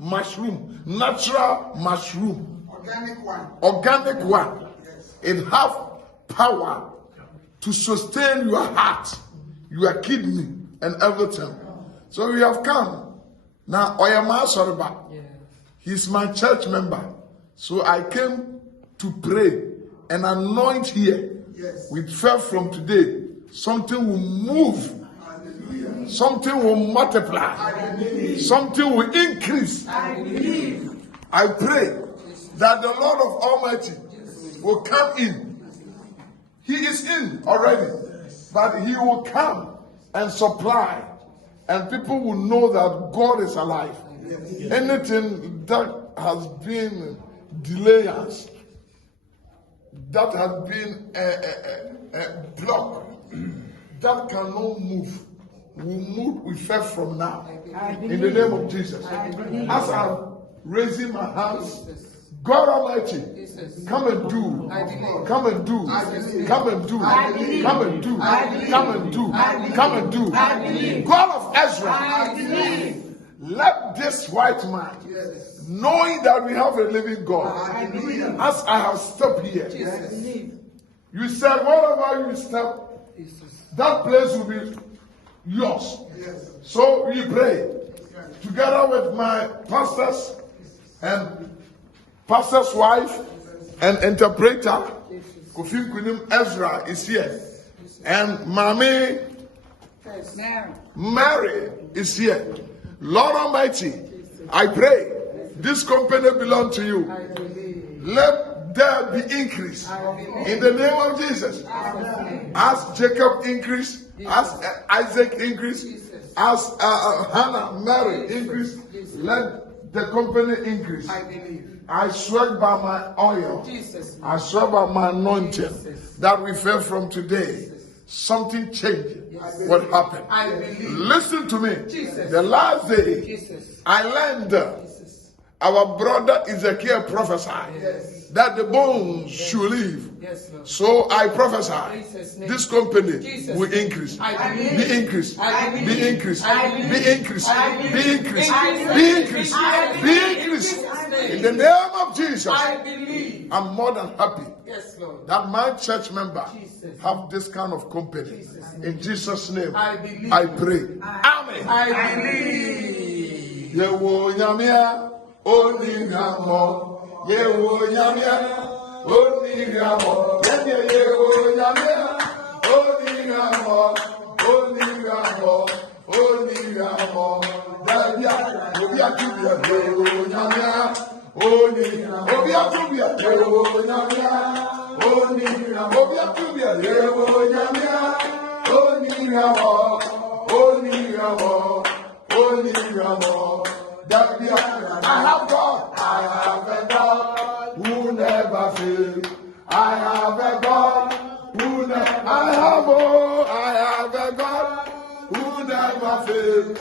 mushroom, natural mushroom. Organic one. Yes. It have power to sustain your heart, your kidney, and everything. So we have come. Now, Oyama Soriba, he's my church member. So I came to pray and anoint here. Yes. With faith from today, something will move. Hallelujah. Something will multiply. Something will increase. I pray that the Lord of Almighty will come in. He is in already, but he will come and supply, and people will know that God is alive. Anything that has been delayance, that has been a block, that cannot move, will move with faith from now. In the name of Jesus. As I'm raising my hands, God Almighty, come and do, come and do, come and do, come and do, come and do, come and do. God of Ezra, let this white man, knowing that we have a living God, as I have stepped here, you said wherever you step, that place will be yours. So we pray together with my pastors and pastor's wife and interpreter. Kofi Kunim Ezra is here, and Mami Mary is here. Lord Almighty, I pray this company belongs to you. Let there be increase in the name of Jesus. As Jacob increased, as Isaac increased, as Hannah, Mary increased, let the company increase. I swear by my oil, I swear by my anointing, that we fell from today. Something changed. What happened? Listen to me. The last day, I learned our brother Ezekiel prophesied that the bones should live. So I prophesy this company will increase, be increased, be increased, be increased, be increased, be increased, be increased. In the name of Jesus, I'm more than happy that my church member have this kind of company. In Jesus' name, I pray. Amen. I believe. Yewo nyamia oningamo. Yewo nyamia oningamo. Yewo nyamia oningamo. Oningamo. Oningamo. Dabia obia tubia yewo nyamia. Obia tubia yewo nyamia. Obia tubia yewo nyamia. Oningamo. Oningamo. Oningamo. I have God. I have a God who never fails. I have a God who never. I have a God who never fails.